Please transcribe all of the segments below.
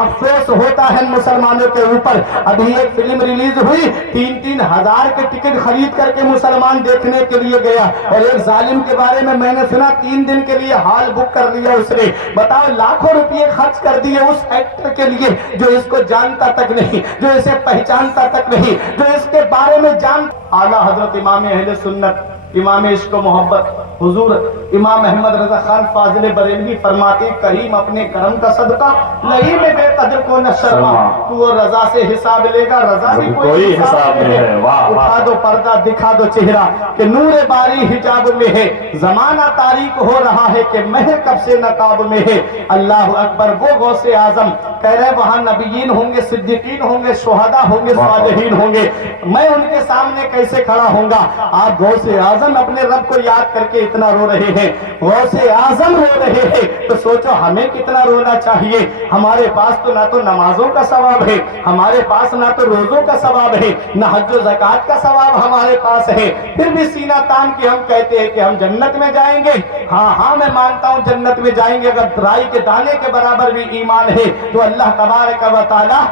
افسوس ہوتا ہے مسلمانوں کے اوپر. ابھی ایک فلم ریلیز ہوئی, 3-3 ہزار کے ٹکٹ خرید کر کے مسلمان دیکھنے کے لیے گیا, اور ایک ظالم کے بارے میں نے سنا 3 دن کے لیے ہال بک کر لیا اس نے. بتاؤ, لاکھوں روپئے خرچ کر دیے اس ایکٹر کے لیے جو اس کو جانتا تک نہیں, جو اسے پہچانتا تک نہیں, جو اس کے بارے میں اعلیٰ حضرت امام اہل سنت, امام عشق و محبت حضور امام احمد رضا خان فاضل بریلوی فرماتے, کریم اپنے کرم کا صدقہ لئی میں بے قدر کو نہ شرما, تو رضا سے حساب لے گا, رضا بھی کوئی حساب نہیں ہے. اٹھا دو پردہ, دکھا دو چہرہ کہ نور باری حجاب میں ہے, زمانہ تاریک ہو رہا ہے کہ مہر کب سے نقاب میں ہے. اللہ اکبر, وہ غوث اعظم کہہ رہے وہاں نبیین ہوں گے, صدیقین ہوں گے, شہداء ہوں گے, صالحین ہوں گے, میں ان کے سامنے کیسے کھڑا ہوں گا. آپ غوث اعظم اپنے رب کو یاد کر کے اتنا رو رہے ہیں, غوث اعظم رو رہے ہیں, تو سوچو ہمیں کتنا رونا چاہیے. ہمارے پاس تو نہ تو نمازوں کا ثواب ہے, ہمارے پاس نہ تو روزوں کا ثواب ہے, نہ حج و زکات کا ثواب ہمارے پاس ہے, پھر بھی سینہ تان کے ہم کہتے ہیں کہ ہم جنت میں جائیں گے. ہاں میں مانتا ہوں جنت میں جائیں گے, اگر رائی کے دانے کے برابر بھی ایمان ہے تو اللہ تبارک و تعالی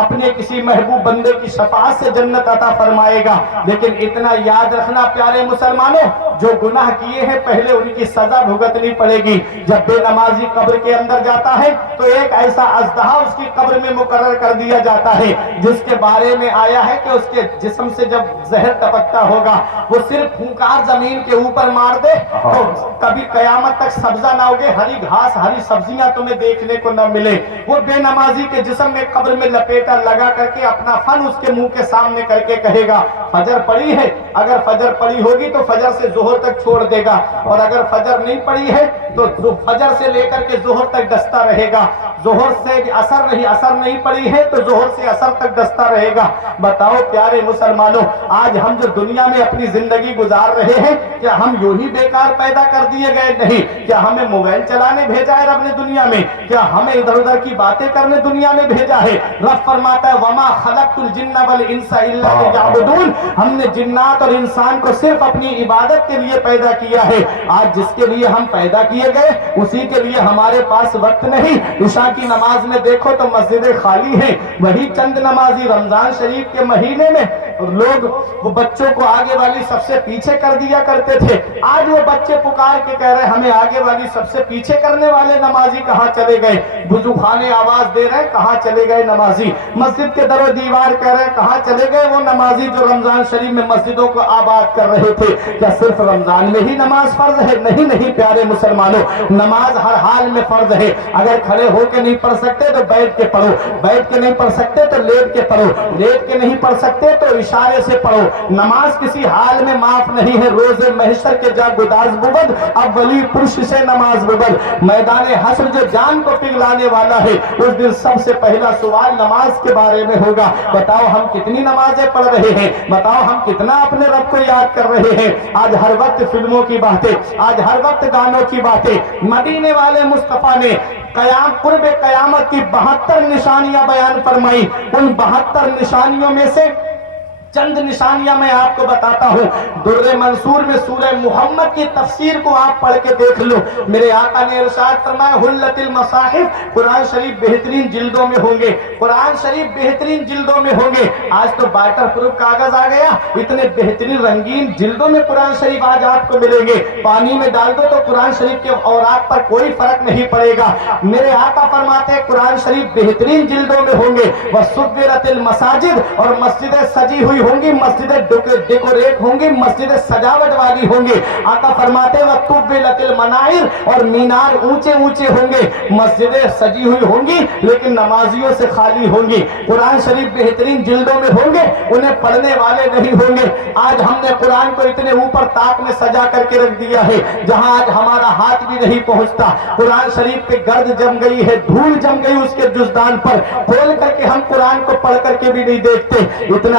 اپنے کسی محبوب بندے کی شفاعت سے جنت عطا فرمائے گا. لیکن اتنا یاد رکھنا پیارے مسلمانوں, جو گناہ کیے ہیں پہلے ان کی سزا بھگتنی پڑے گی. جب بے نمازی قبر کے اندر جاتا ہے تو ایک ایسا اژدہا اس کی قبر میں مقرر کر دیا جاتا ہے جس کے بارے میں آیا ہے کہ اس کے جسم سے جب زہر ٹپکتا ہوگا وہ صرف پھونکار زمین کے اوپر مار دے تو کبھی قیامت تک سبزہ نہ ہوگے, ہری گھاس ہری سبزیاں تمہیں دیکھنے کو نہ ملے. وہ بے نمازی کے جسم میں قبر میں لپیٹا لگا کر کے اپنا فن اس کے منہ کے سامنے کر کے کہے گا فجر پڑی ہے, اگر فجر پڑی ہوگی تو فجر سے ظہر تک چھوڑ دے گا, اور اگر فجر نہیں پڑی ہے تو فجر سے لے کر کے ظہر تک ڈستا رہے گا. ظہر سے اثر نہیں پڑی ہے تو ظہر سے اثر تک ڈستا رہے گا. بتاؤ پیارے مسلمانوں, آج ہم جو دنیا میں اپنی زندگی گزار رہے ہیں کیا ہم یوں ہی بیکار پیدا کر دیے گئے؟ نہیں. کیا ہمیں موبائل چلانے بھیجا ہے رب نے دنیا میں؟ کیا ہمیں ادھر ادھر کی باتیں کرنے دنیا میں بھیجا ہے؟ رب فرماتا ہے وما خلقت الجن والانس الا لیعبدون, ہم نے جنات اور انسان کو صرف اپنی عبادت کے لیے پیدا کیا ہے. آج جس کے لیے ہم پیدا کیے گئے اسی کے لیے ہمارے پاس وقت نہیں. عشاء کی نماز میں دیکھو تو مسجدیں خالی ہیں, وہی چند نمازی رمضان شریف کے مہینے میں لوگ وہ بچوں کو آگے والی سب سے پیچھے کر دیا کرتے تھے. آج وہ بچے پکار کے کہہ رہے ہمیں آگے والی سب سے پیچھے کرنے والے نمازی کہاں چلے گئے؟ وضو خانے آواز دے رہے کہاں چلے گئے نمازی؟ مسجد کے در و دیوار کہہ رہے کہاں چلے گئے وہ نمازی جو رمضان شریف میں مسجدوں کو آباد کر رہے تھے؟ کیا صرف رمضان میں ہی نماز فرض ہے؟ نہیں پیارے مسلمانوں, نماز ہر حال میں فرض ہے. اگر کھڑے ہو کے نہیں پڑھ سکتے تو بیٹھ کے پڑھو, بیٹھ کے نہیں پڑھ سکتے تو لیٹ کے پڑھو, لیٹ کے نہیں پڑھ سکتے تو اشارے سے پڑھو. نماز کسی حال میں معاف نہیں ہے. روز محشر کے جا گداز بود, اب ولی پرش سے نماز بود. میدان حشر جو جان کو پگلانے والا ہے اس دن سب سے پہلا سوال نماز کے بارے میں ہوگا. بتاؤ ہم کتنی نمازیں پڑھ رہے ہیں, بتاؤ ہم کتنا اپنے رب کو یاد کر رہے ہیں. آج ہر وقت فلموں کی باتیں, آج ہر وقت گانوں کی باتیں. مدینے والے مصطفیٰ نے قرب قیامت کی 72 نشانیاں بیان فرمائی. ان 72 نشانیوں میں سے چند نشانیاں میں آپ کو بتاتا ہوں. در منصور میں سورہ محمد کی تفسیر کو آپ پڑھ کے دیکھ لو. میرے آقا نے ارشاد فرمایا حلت المصاحف, قرآن شریف بہترین جلدوں میں ہوں گے, قرآن شریف بہترین جلدوں میں ہوں گے. آج تو واٹر پروف کاغذ آ گیا, اتنے بہترین رنگین جلدوں میں قرآن شریف آج آپ کو ملیں گے. پانی میں ڈال دو تو قرآن شریف کے اوراق پر کوئی فرق نہیں پڑے گا. میرے آقا فرماتے ہیں قرآن شریف بہترین جلدوں میں ہوں گے. وَسُوِّرَتِ الْمَسَاجِدُ, اور مسجدیں سجی ہوئی ہوں گی, مسجدیں ڈیکوریٹ ہوں گی, مسجدیں سجاوٹ والی ہوں گی. آقا فرماتے ہیں وَطُوِّلَتِ الْمَنَائِرُ, اور مینار اونچے اونچے ہوں گے. مسجدیں سجی ہوئی ہوں گی لیکن نمازیوں سے خالی ہوں گی. قرآن شریف بہترین جلدوں میں ہوں گے, انہیں پڑھنے والے نہیں ہوں گے. آج ہم نے قرآن کو اتنے اوپر طاق میں سجا کر کے رکھ دیا ہے جہاں آج ہمارا ہاتھ بھی نہیں پہنچتا. قرآن شریف پہ گرد جم گئی ہے, دھول جم گئی اس کے جزدان پر, کھول کر کے ہم قرآن کو پڑھ کر کے بھی نہیں دیکھتے. اتنا